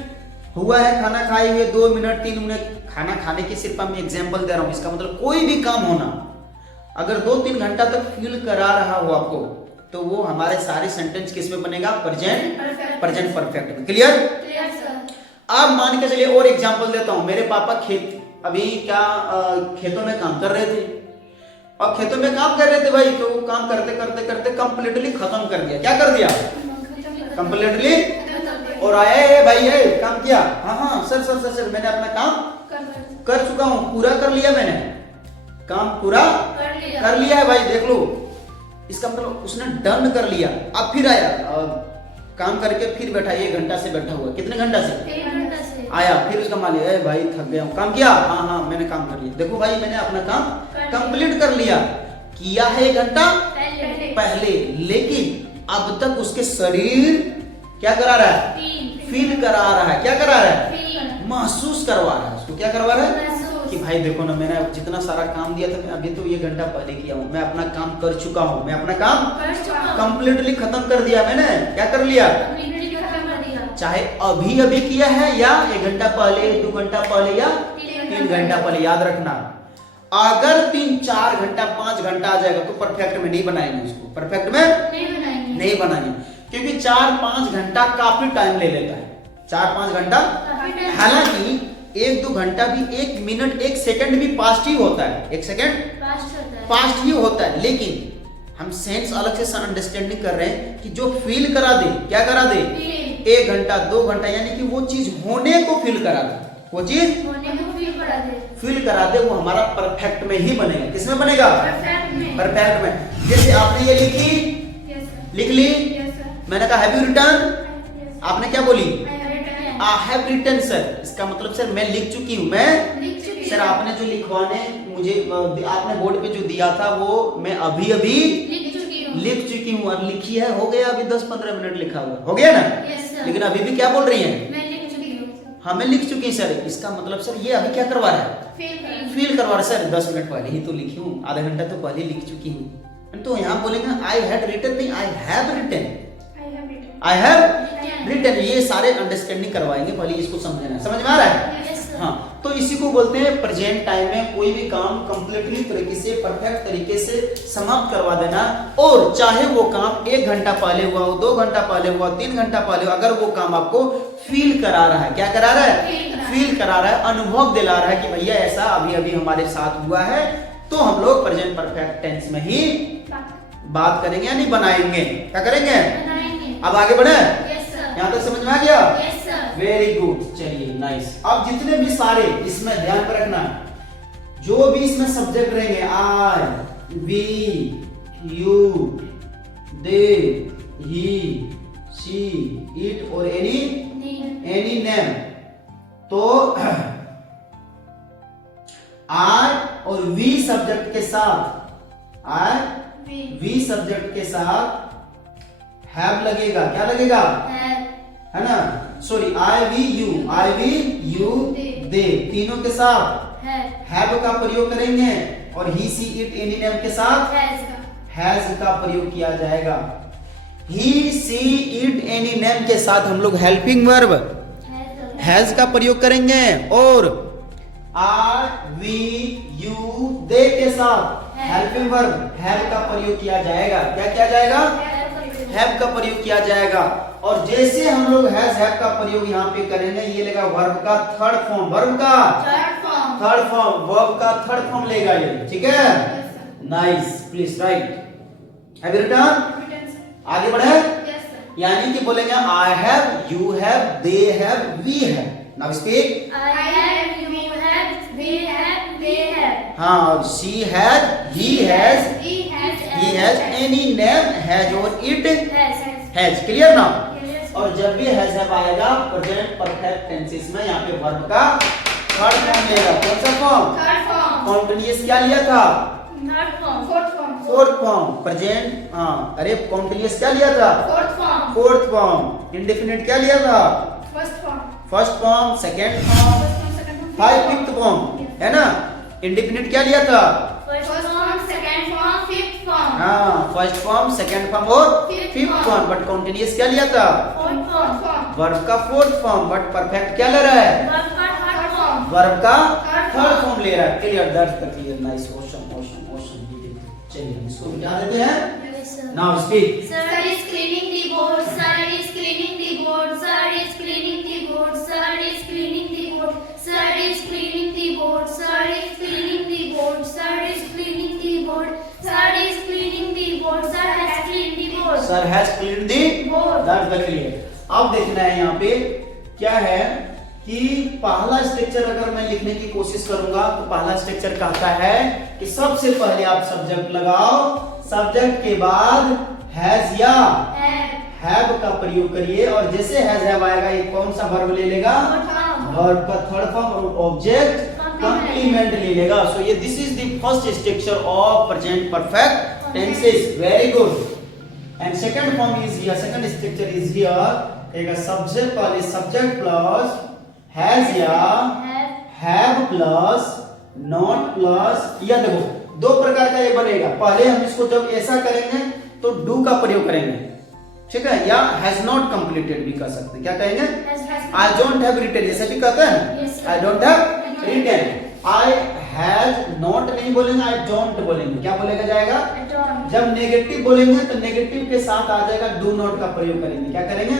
हुआ है खाना खाए हुए, 2 मिनट, 3 मिनट खाना खाने की सिर्फ मैं एग्जाम्पल दे रहा हूँ। इसका मतलब कोई भी काम होना अगर 2-3 घंटा तक फील करा रहा हो आपको, तो वो हमारे सारे सेंटेंस किस में बनेगा? प्रेजेंट परफेक्ट में। क्लियर? अब मान के चलिए और एग्जांपल देता हूं। मेरे पापा अभी क्या खेतों में काम कर रहे थे, और खेतों में काम कर रहे थे भाई, तो काम करते करते करते कंप्लीटली खत्म कर दिया। क्या कर दिया? कंप्लीटली। और आया है भाई है काम किया, हाँ सर मैंने अपना काम कर चुका हूँ, पूरा कर लिया, मैंने काम पूरा कर लिया है भाई, देख लो। इसका मतलब उसने डन कर लिया। अब फिर आया काम करके फिर बैठा, 1 घंटा से बैठा हुआ। कितने घंटा से? 1 घंटा से। आया फिर उसका मान लिया भाई थक गया हूँ, काम किया, हाँ मैंने काम कर लिया। देखो भाई मैंने अपना काम कंप्लीट कर लिया। किया है 1 घंटा पहले, लेकिन अब तक उसके शरीर क्या करा रहा है? फील करा रहा है। क्या करा रहा है? महसूस करवा रहा है उसको। क्या करवा रहा है? कि भाई देखो ना, मैंने जितना सारा काम दिया था, मैं अभी तो 1 घंटा पहले किया हूँ, मैं अपना काम कर चुका हूँ, मैं अपना काम कंप्लीटली खत्म कर दिया। मैंने क्या कर लिया? चाहे अभी अभी किया है, या 1 घंटा पहले, 2 घंटा पहले, या 3 घंटा पहले। याद रखना, अगर 3-4 घंटा 5 घंटा आ जाएगा तो परफेक्ट में नहीं बनाएंगे उसको, परफेक्ट में नहीं बनाएंगे, क्योंकि 4-5 घंटा काफी टाइम ले लेता है। 4-5 घंटा, हालांकि 1-2 घंटा भी, 1 मिनट 1 सेकंड भी पास्ट ही होता है, 1 सेकंड पास्ट ही होता है। लेकिन हम सेंस अलग से अंडरस्टैंडिंग कर रहे हैं कि जो फील करा दे, क्या करा दे? 1 घंटा 2 घंटा, यानी कि वो चीज होने को फील करा दे, वो चीज फील करा दे, वो हमारा परफेक्ट में ही बनेगा। किसमें बनेगा? परफेक्ट में। जैसे आपने ये लिख ली, मैंने कहा हैव यू रिटन, आपने क्या बोली? I have written sir. इसका मतलब सर मैं लिख चुकी हूँ, सर आपने जो लिखवाने मुझे आपने बोर्ड पे जो दिया था वो मैं अभी अभी लिख चुकी हूँ, और लिखी है, हो गया अभी 10-15 मिनट लिखा हुआ, हो गया ना? लेकिन अभी भी क्या बोल रही है? हाँ मैं लिख चुकी हूँ सर। इसका मतलब सर ये अभी क्या करवा रहा है? फील करवा रहा है। सर 10 मिनट पहले ही तो लिखी हूँ, आधा घंटा तो पहले लिख चुकी हूँ। तो यहाँ बोलेंगे आई हैड रिटन, नहीं I have written, I have written. ये सारे अंडरस्टैंडिंग करवाएंगे, पहले इसको समझना है। समझ में आ रहा है? हाँ, तो इसी को बोलते हैं प्रेजेंट टाइम में कोई भी काम कंप्लीटली तरीके से, परफेक्ट तरीके से समाप्त करवा देना। और चाहे वो काम 1 घंटा पहले हुआ हो, 2 घंटा पहले हुआ, 3 घंटा पहले हुआ, अगर वो काम आपको फील करा रहा है, क्या करा रहा है? फील करा रहा है, अनुभव दिला रहा है कि भैया ऐसा अभी अभी हमारे साथ हुआ है, तो हम लोग प्रेजेंट परफेक्ट टेंस में ही बात करेंगे, यानी बनाएंगे। क्या करेंगे? अब आगे बढ़े? यहाँ तक समझ में आ गया? वेरी गुड, चलिए नाइस। अब जितने भी सारे इसमें ध्यान पर रखना, जो भी इसमें सब्जेक्ट रहेंगे, I, we, you, they, he, she, it और एनी नेम, तो आई और वी सब्जेक्ट के साथ, आई वी सब्जेक्ट के साथ हैव लगेगा। क्या लगेगा? है ना, sorry I we you they, तीनों के साथ हैव का प्रयोग करेंगे और he she it any name के साथ हैज का प्रयोग किया जाएगा। He she it any name के साथ हम लोग हेल्पिंग वर्ब हैज का प्रयोग करेंगे और आई वी यू दे के साथ हेल्पिंग वर्ब हैव का प्रयोग किया जाएगा। क्या किया जाएगा? हैव का प्रयोग किया जाएगा। और जैसे हम लोग हैज हैव का प्रयोग यहाँ पे करेंगे, ये लेगा वर्ब का थर्ड फॉर्म, वर्ब का थर्ड फॉर्म, वर्ब का थर्ड फॉर्म लेगा ये, ठीक है? Nice, please write. Have you written? आगे बढ़े, यानी कि बोलेंगे I have, you have, they have, we have. Now speak. I have, you have, we have, they have. हाँ, और she has, he has, any name has और it has, clear ना? और जब भी has have आएगा प्रेजेंट परफेक्ट टेंसेस में यहाँ पे वर्ब का थर्ड फॉर्म लेगा। कौन सा फॉर्म? कॉन्टिन्यूअस क्या लिया था? Fourth form. प्रेजेंट, हाँ, अरे कॉन्टिन्यूअस क्या लिया था? Fourth form. इंडेफिनिट क्या लिया था? First form, second form, fifth form, है ना? इंडेफिनिट क्या लिया था? First form, second form, fifth form. हाँ, फर्स्ट फॉर्म, सेकेंड फॉर्म और फिफ्थ फॉर्म। बट कॉन्टिन्यूअस क्या लिया था? Fourth form. वर्ब का फोर्थ फॉर्म। बट परफेक्ट क्या ले रहा है? Verb का third form. वर्ब का Third थर्ड form. फॉर्म ले रहा है। Clear, that's the clear, nice, awesome. चलिए हम इसको मिटा देते हैं। Yes, sir. Now speak. Sir is cleaning the board. Sir is cleaning the board. Sir is cleaning the board. Sir is cleaning the board. Sir is cleaning the board. Sir is cleaning the board. Sir is cleaning the board. Sir is cleaning the board. Sir has cleaned the board. Sir has clean the board. That's the clear. अब देखना है यहाँ पे क्या है कि पहला structure अगर मैं लिखने की कोशिश करूंगा तो पहला स्ट्रक्चर कहता है कि सबसे पहले आप सब्जेक्ट लगाओ, सब्जेक्ट के बाद हैज या हैव का प्रयोग करिए और जैसे हैज हैव आएगा ये कौन सा वर्ब ले लेगा? वर्ब का थर्ड फॉर्म और ऑब्जेक्ट कंप्लीमेंट ले लेगा। सो ये this is the first structure of present perfect tenses. Very good. And second form is here, second structure is here. एक सब्जेक्ट पहले सब्जेक्ट प्लस हैज या हैव प्लस नॉट प्लस, या देखो दो प्रकार का ये बनेगा। पहले हम इसको जब ऐसा करेंगे तो डू का प्रयोग करेंगे, ठीक है? या हैज नॉट कंप्लीटेड भी कर सकते हैं। क्या कहेंगे? आई डोंट हैव रिटन, ऐसे भी कहते हैं। I don't have written. I has not नहीं बोलेंगे, आई डोंट बोलेंगे। क्या बोलेगा जाएगा? जब नेगेटिव बोलेंगे तो नेगेटिव के साथ आ जाएगा डू नॉट का प्रयोग करेंगे। क्या करेंगे?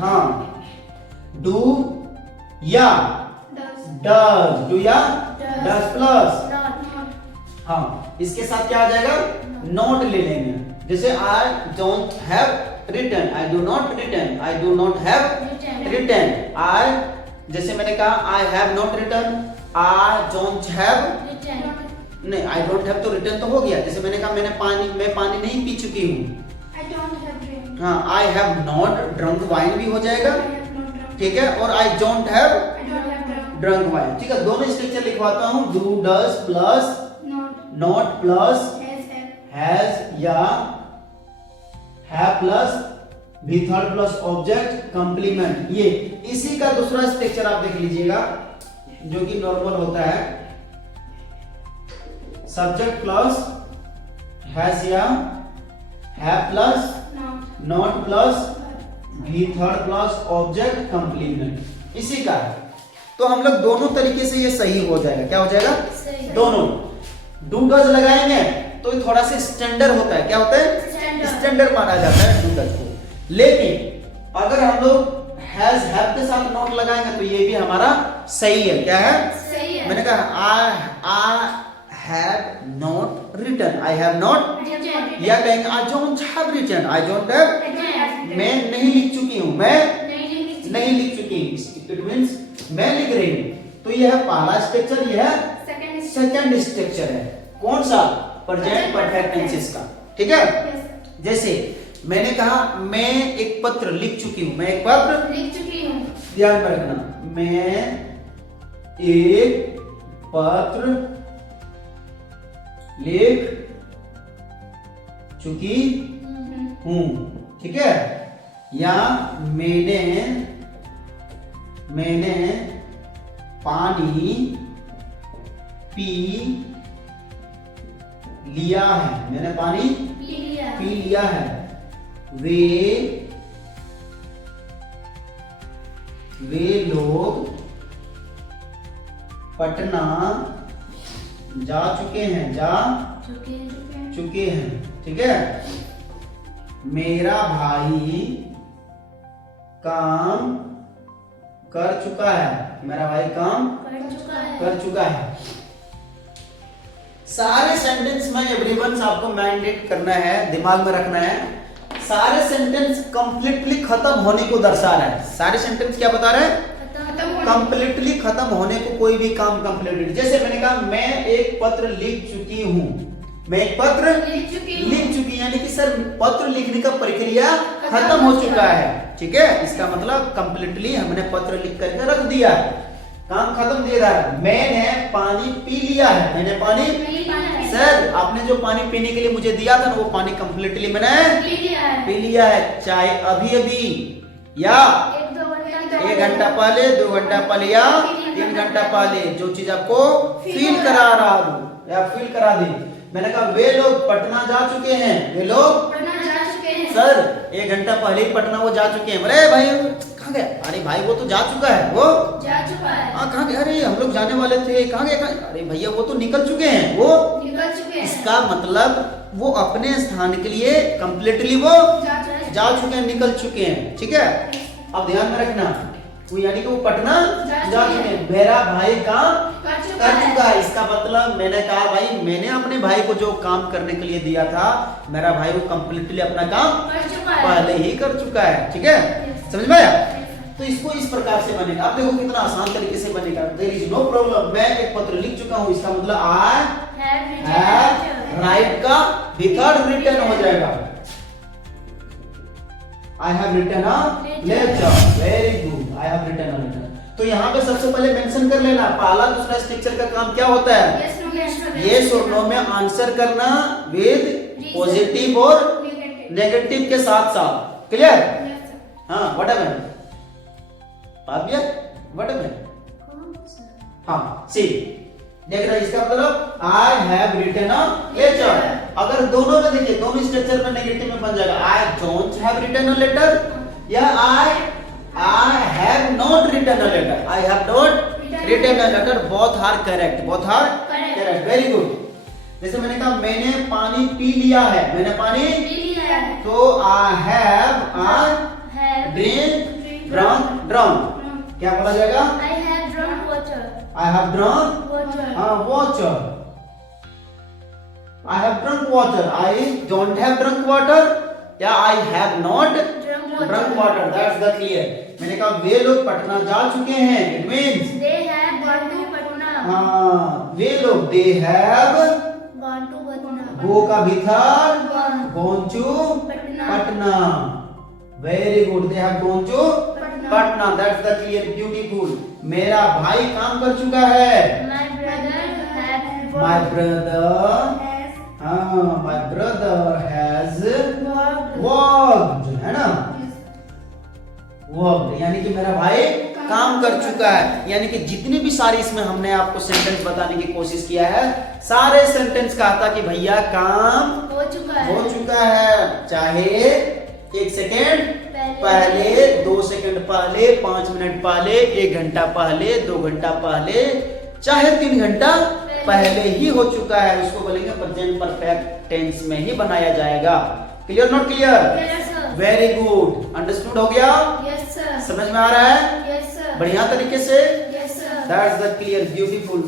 हाँ, डू या डज, डू या डज प्लस, हाँ, इसके साथ क्या आ जाएगा? नॉट ले लेंगे। जैसे I don't have written, I do not written, I do not have written. I, जैसे मैंने कहा I have not written, I don't have, नहीं आई डोंट हैव तो रिटन तो हो गया। जैसे मैंने कहा मैं पानी नहीं पी चुकी हूँ, हाँ, आई हैव नॉट ड्रंक वाइन भी हो जाएगा, ठीक है? और आई डोंट हैव ड्रंक वाइन, ठीक है? दोनों स्ट्रक्चर लिखवाता हूँ। Do does plus not plus has या हैव प्लस भी थर्ड प्लस ऑब्जेक्ट कंप्लीमेंट। ये इसी का दूसरा स्ट्रक्चर आप देख लीजिएगा जो कि नॉर्मल होता है। सब्जेक्ट प्लस हैज या हैव प्लस नॉट प्लस भी थर्ड प्लस ऑब्जेक्ट कंप्लीमेंट, इसी का है। तो हम लोग दोनों तरीके से ये सही हो जाएगा। क्या हो जाएगा? दोनों। डू डज लगाएंगे तो ये थोड़ा सा स्टैंडर्ड होता है। क्या होता है? स्टैंडर्ड माना जाता है डू डज को। लेकिन अगर हम लोग हैज हैव के साथ नॉट लगाएंगे तो ये भी हमारा सही है। क्या है? सही है। मैंने कहा I have not written, I have not, या कहेंगे I don't have written, I don't have, मैं नहीं लिख चुकी हूँ, मैं नहीं लिख चुकी हूँ। इट मींस मैं लिख रही हूँ। तो यह है पहला स्ट्रक्चर, यह है सेकंड स्ट्रक्चर है। कौन सा? प्रेजेंट परफेक्ट टेंसेस का, ठीक है? जैसे मैंने कहा मैं एक पत्र लिख चुकी हूँ, मैं एक पत्र लिख चुकी हूँ। ध्यान में रखना, मैं एक पत्र लिख चुकी हूँ, ठीक है? या मैंने पानी पी लिया है। मैंने पानी पी लिया है। वे लोग पटना जा चुके हैं। ठीक है। मेरा भाई काम कर चुका है। मेरा भाई काम कर चुका है। सारे सेंटेंस में एवरीवन आपको मैंडेट करना है, दिमाग में रखना है। सारे सेंटेंस कंप्लीटली खत्म होने को दर्शा रहा है। सारे सेंटेंस क्या बता रहे हैं? कंप्लीटली खत्म होने को, कोई भी काम कंप्लीटेड। जैसे मैंने कहा मैं एक पत्र लिख चुकी हूँ। मैं एक पत्र लिख चुकी, यानी कि सर पत्र लिखने का प्रक्रिया खत्म हो चुका है। ठीक है, इसका मतलब कंप्लीटली हमने पत्र लिख करके रख दिया, काम खत्म दे रहा है। मैंने पानी पी लिया है। मैंने पानी सर आपने जो पानी पीने के लिए मुझे दिया था ना, वो पानी कंप्लीटली मैंने पी लिया है। चाहे अभी अभी या 1 घंटा पहले, 2 घंटा पहले या 3 घंटा पहले, जो चीज आपको फील करा रहा हो या फील करा दी। मैंने कहा वे लोग पटना जा चुके हैं। वे लोग सर 1 घंटा पहले ही पटना वो जा चुके हैं। अरे भाई कहाँ गए? अरे भाई वो तो जा चुका है। वो जा चुका है। हाँ कहाँ गए? अरे हम लोग जाने वाले थे। कहाँ गए? अरे भैया वो तो निकल चुके हैं। वो निकल चुके हैं। इसका मतलब वो अपने स्थान के लिए कंप्लीटली वो जा चुके हैं, निकल चुके हैं। ठीक है, अब ध्यान में रखना, वो यानी कि वो पटना जा चुके हैं। मेरा भाई काम कर चुका है। इसका मतलब मैंने कहा भाई मैंने अपने भाई को जो काम करने के लिए दिया था, मेरा भाई वो कंप्लीटली अपना काम पहले ही कर चुका है। ठीक है, समझ में आया? तो इसको इस प्रकार से बनेगा। आप देखो कितना आसान तरीके से बनेगा। There is no problem. मैं एक पत्र लिख चुका हूँ, इसका मतलब आई हैव राइट का विथर्ड रिटर्न हो जाएगा। I have written a letter. Very good. I have written a letter. तो यहाँ पे सबसे पहले मेंशन कर लेना, पहला दूसरा स्ट्रक्चर का काम क्या होता है? यस और नो में आंसर करना विद पॉजिटिव और नेगेटिव के साथ साथ। क्लियर? हाँ, what happened? Papiya what happened? हाँ, सी देख रहे, इसका मतलब I have written a letter. अगर दोनों में देखिए, दोनों स्ट्रक्चर में नेगेटिव में बन जाएगा। I don't have written a letter या I have not written a letter. I have not written a letter. Both are correct. Both are correct. Very good. जैसे मैंने कहा मैंने पानी पी लिया है। मैंने पानी पी लिया है, तो आई हैव ड्रंक। क्या बोला जाएगा? I have drunk water. I have drunk Water. water. I have drunk water. I don't have drunk water. या I have not drunk water. That's the clear. मैंने कहा वे लोग पटना जा चुके हैं. It means They have gone to Patna. हाँ, वे लोग they have Gone to Patna. go का भीतर Gone. gone to Patna. Patna. Very good. They have gone to Patna. Patna. That's the clear. Beautiful. मेरा भाई काम कर चुका है. My brother has My brother has my brother has worked. worked, है ना? वर्क यानी कि मेरा भाई काम कर चुका है। यानी कि जितनी भी सारी इसमें हमने आपको सेंटेंस बताने की कोशिश किया है, सारे सेंटेंस कहा था कि भैया काम हो चुका है। हो चुका है। चाहे 1 सेकेंड पहले, 2 सेकेंड पहले, 5 मिनट पहले, 1 घंटा पहले, 2 घंटा पहले, चाहे 3 घंटा पहले ही हो चुका है। उसको बोलेंगे प्रेजेंट परफेक्ट टेंस में ही बनाया जाएगा। Clear not clear? Yes sir. Very good. Understood हो गया? Yes sir. समझ में आ रहा है? Yes sir. बढ़िया तरीके से? Yes sir. That's the clear, beautiful,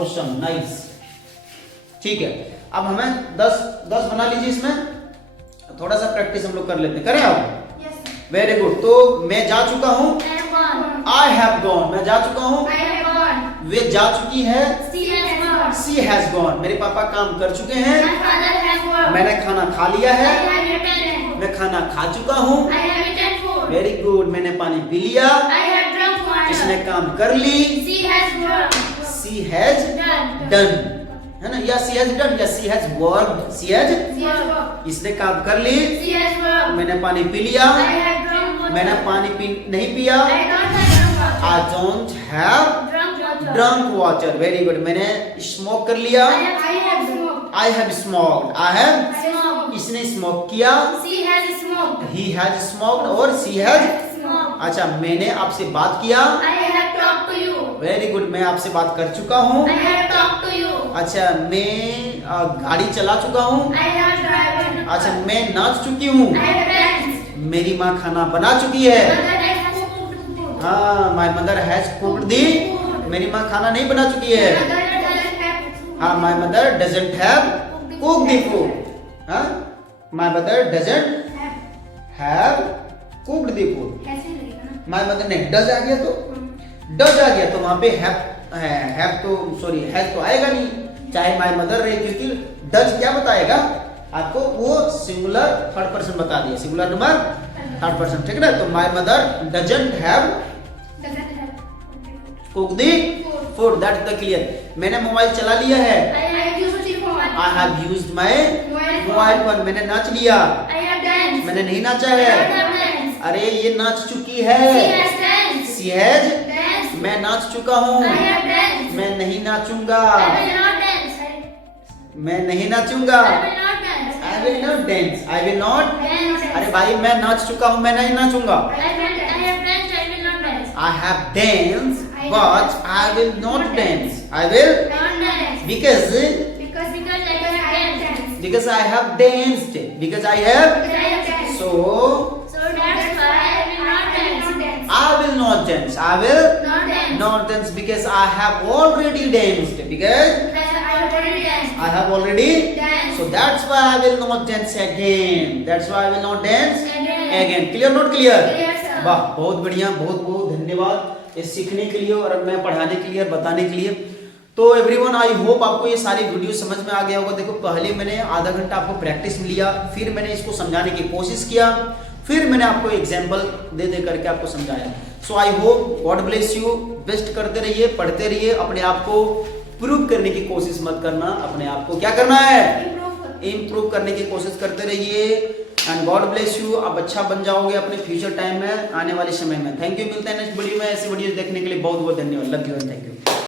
awesome, nice. ठीक है, अब हमें 10 बना लीजिए। इसमें थोड़ा सा प्रैक्टिस हम लोग कर लेते हैं। करें आप? Yes sir. Very good. तो मैं जा चुका हूँ, I have gone. I have gone. मैं जा चुका हूँ, I have gone. वे जा चुकी है, She has gone. She has gone. मेरे पापा काम कर चुके हैं, My father has worked. मैंने खाना खा लिया I है, have eaten food. मैं खाना खा चुका हूँ। I have eaten food. Very good. मैंने पानी पी लिया, I have drunk water. इसने काम कर ली, She has worked. She has Done. Done, है ना? या सी हैज डन या she has worked. She has, She has worked. इसने काम कर ली, She has worked. मैंने पानी पी लिया, I have drunk मैंने पानी नहीं पिया। I don't have drunk water. I don't have Drunk water. drunk water. Very good. मैंने स्मोक कर लिया। I have smoked. I have smoked. I have Smoked. इसने स्मोक किया। She has smoked. He has smoked और she has। Smoked. अच्छा, मैंने आपसे बात किया। I have talked to you. Very good, मैं आपसे बात कर चुका हूँ। I have talked to you. अच्छा, मैं गाड़ी चला चुका हूँ। I have driven. अच्छा, मैं नाच चुकी हूँ। I have danced. मेरी माँ खाना बना चुकी है। Mother has cooked food. हाँ, माय मदर हैज कुक्ड दी। मेरी माँ खाना नहीं बना चुकी है। Mother doesn't have food. हाँ, my mother doesn't have cooked the food. हाँ, my mother doesn't have cooked the food. कैसे लगेगा ना? माय मदर ने डज आ गया तो डज आ गया तो वहां पे हैव तो सॉरी हैज तो आएगा नहीं, चाहे माय मदर रहे, क्योंकि डज क्या बताएगा आपको, वो सिंगुलर थर्ड पर्सन बता दिया, सिंगुलर नंबर थर्ड पर्सन, ठीक है ना। तो my mother doesn't have Doesn't have cooked the food, that the clear. मैंने मोबाइल चला लिया है। I have used the phone. I have used my Mobile mobile phone. मैंने नाच लिया। I have danced. मैंने नहीं नाचा I है। don't have danced. अरे ये नाच चुकी है। She has danced. She has. Danced. मैं नाच चुका हूँ। I have danced. मैं नहीं नाचूंगा। I will not dance. मैं नहीं नाचूंगा। I will not dance. I will not dance. I will not। Dance. अरे भाई, मैं नाच चुका हूँ, मैं नहीं नाचूंगा। I have danced. I will not dance. I have danced, but I will not dance. I will Not dance. because Because I have danced. because I have danced because I have Because I have danced. so So that's why I will not dance. I will not dance. I will Not dance. not dance because I have already danced because Because I have already danced. I have already Danced. so that's why I will not dance again. That's why I will not dance Again. again. Clear not clear? Clear, sir. वाह, बहुत बढ़िया, बहुत बहुत धन्यवाद ये सीखने के लिए और मैं पढ़ाने के लिए, बताने के लिए। तो एवरीवन, आई होप आपको ये सारी वीडियो समझ में आ गया होगा। देखो, पहले मैंने आधा घंटा आपको प्रैक्टिस में लिया, फिर मैंने इसको समझाने की कोशिश किया, फिर मैंने आपको एग्जाम्पल दे दे करके आपको समझाया। So I hope, God bless you. Best करते रहिए, पढ़ते रहिए, अपने आप को प्रूव करने की कोशिश मत करना। अपने आप को क्या करना है, इम्प्रूव करने की कोशिश करते रहिए। And God bless you. आप अच्छा बन जाओगे अपने फ्यूचर टाइम में, आने वाले समय में। Thank you. मिलते हैं नेक्स्ट वीडियो में। ऐसी वीडियो देखने के लिए बहुत बहुत धन्यवाद। Love you and thank you.